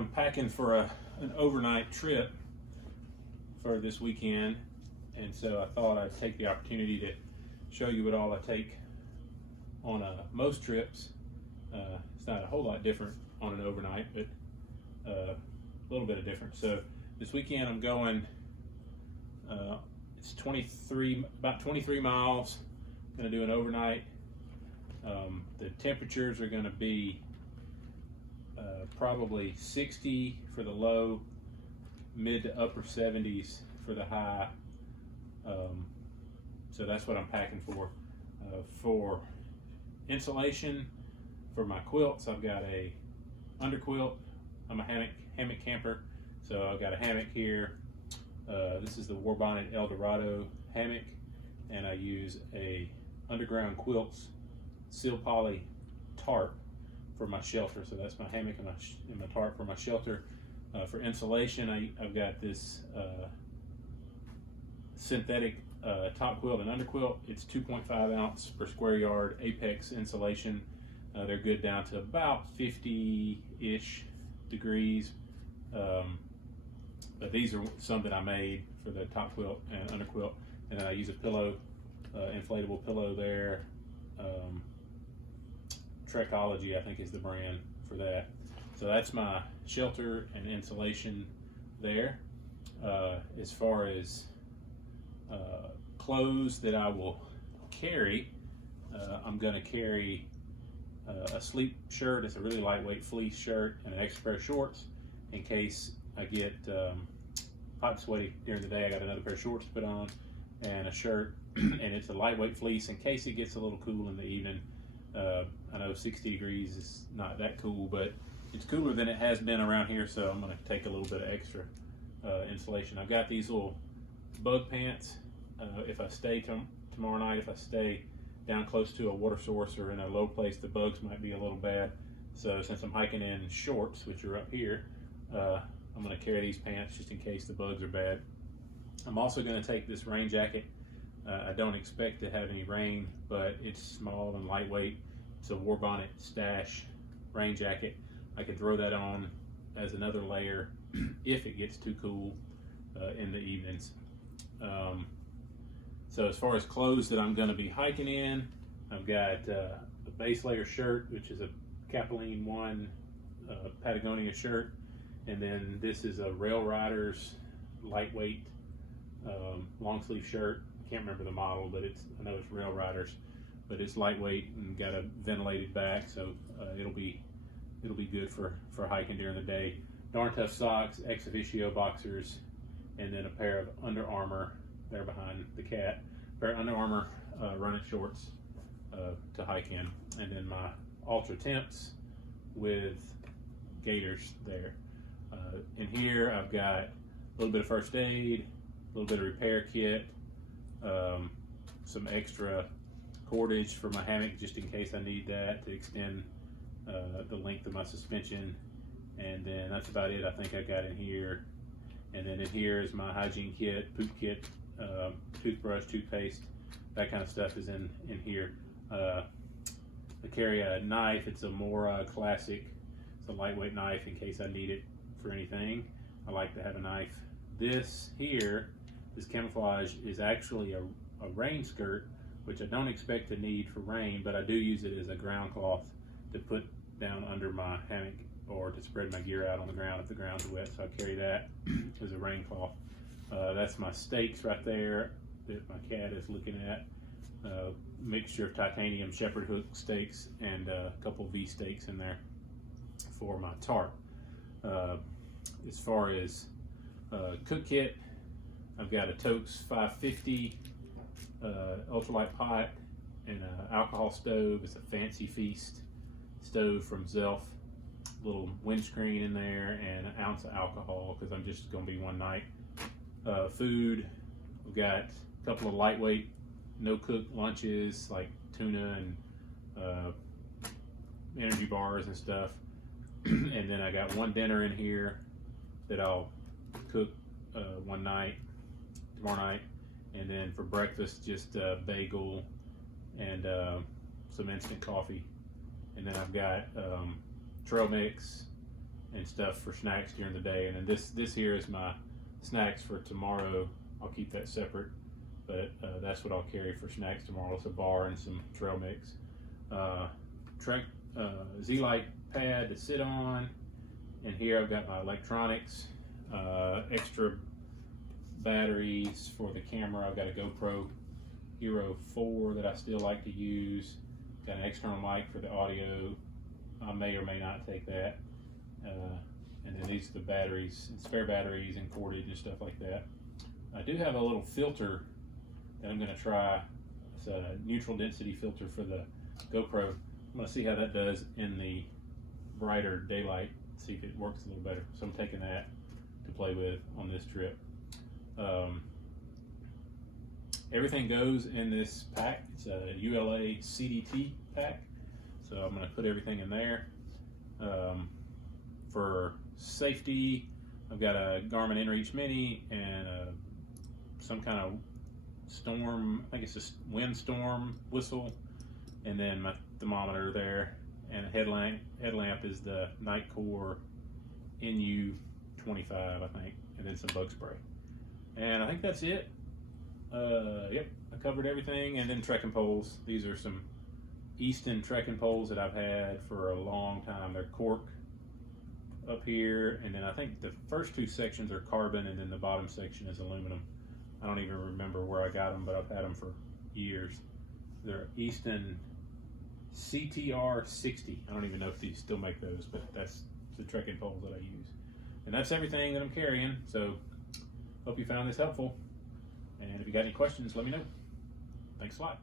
I'm packing for an overnight trip for this weekend, and so I thought I'd take the opportunity to show you what all I take on most trips. It's not a whole lot different on an overnight, but a little bit of different. So this weekend I'm going, it's about 23 miles. I'm going to do an overnight. The temperatures are going to be probably 60 for the low, mid to upper 70s for the high. So that's what I'm packing for. For insulation, for my quilts, I've got a underquilt. I'm a hammock camper, so I've got a hammock here. This is the Warbonnet Eldorado hammock, and I use a Underground Quilts Seal Poly tarp for my shelter. So that's my hammock and my tarp for my shelter. For insulation, I've got this synthetic top quilt and underquilt. It's 2.5 ounce per square yard Apex insulation. They're good down to about 50-ish degrees. But these are some that I made for the top quilt and underquilt. And then I use a pillow, inflatable pillow there. Trekology, I think, is the brand for that. So that's my shelter and insulation there. As far as clothes that I will carry, I'm going to carry a sleep shirt. It's a really lightweight fleece shirt, and an extra pair of shorts in case I get hot sweaty during the day. I got another pair of shorts to put on and a shirt, and it's a lightweight fleece in case it gets a little cool in the evening. I know 60 degrees is not that cool, but it's cooler than it has been around here, so I'm going to take a little bit of extra insulation. I've got these little bug pants. If I stay tomorrow night, if I stay down close to a water source or in a low place, the bugs might be a little bad. So since I'm hiking in shorts, which are up here, I'm going to carry these pants just in case the bugs are bad. I'm also going to take this rain jacket. I don't expect to have any rain, but it's small and lightweight. It's a Warbonnet Stash rain jacket. I can throw that on as another layer if it gets too cool in the evenings. So as far as clothes that I'm going to be hiking in, I've got a base layer shirt, which is a Capilene 1 Patagonia shirt, and then this is a Rail Riders lightweight long sleeve shirt. Can't remember the model, but I know it's Rail Riders, but it's lightweight and got a ventilated back, so it'll be good for hiking during the day. Darn Tough socks, ex officio boxers, and then a pair of Under Armour. They're behind the cat. A pair of Under Armour running shorts to hike in, and then my Ultra Temps with gaiters there. In here, I've got a little bit of first aid, a little bit of repair kit. Some extra cordage for my hammock just in case I need that to extend the length of my suspension, and then that's about it I think I got in here. And then in here is my hygiene kit, poop kit, toothbrush, toothpaste, that kind of stuff is in here. I carry a knife. It's a Mora Classic. It's a lightweight knife in case I need it for anything. I like to have a knife. This here, this camouflage, is actually a rain skirt, which I don't expect to need for rain, but I do use it as a ground cloth to put down under my hammock or to spread my gear out on the ground if the ground's wet, so I carry that as a rain cloth. That's my stakes right there that my cat is looking at. Mixture of titanium shepherd hook stakes and a couple V stakes in there for my tarp. As far as cook kit, I've got a Totes 550 ultralight pot and an alcohol stove. It's a Fancy Feast stove from Zelf. Little windscreen in there and an ounce of alcohol because I'm just going to be one night. Food, we've got a couple of lightweight no-cook lunches like tuna and energy bars and stuff. And then I got one dinner in here that I'll cook one night, tomorrow night. And then for breakfast, just a bagel and some instant coffee. And then I've got trail mix and stuff for snacks during the day. And then this here is my snacks for tomorrow. I'll keep that separate, but that's what I'll carry for snacks tomorrow. It's a bar and some trail mix. Z-Lite pad to sit on, and here I've got my electronics, extra batteries for the camera. I've got a GoPro Hero 4 that I still like to use. Got an external mic for the audio. I may or may not take that. And then these are the batteries, and spare batteries and cordage and stuff like that. I do have a little filter that I'm going to try. It's a neutral density filter for the GoPro. I'm going to see how that does in the brighter daylight, see if it works a little better. So I'm taking that to play with on this trip. Everything goes in this pack. It's a ULA CDT pack. So I'm going to put everything in there. For safety, I've got a Garmin InReach Mini and some kind of storm, I think it's a windstorm whistle, and then my thermometer there, and a headlamp is the Nitecore NU25, I think, and then some bug spray. And I think that's it. Yep, I covered everything. And then trekking poles. These are some Easton trekking poles that I've had for a long time. They're cork up here, and then I think the first two sections are carbon, and then the bottom section is aluminum. I don't even remember where I got them, but I've had them for years. They're Easton CTR 60. I don't even know if these still make those, but that's the trekking poles that I use. And that's everything that I'm carrying. So hope you found this helpful. And if you got any questions, let me know. Thanks a lot.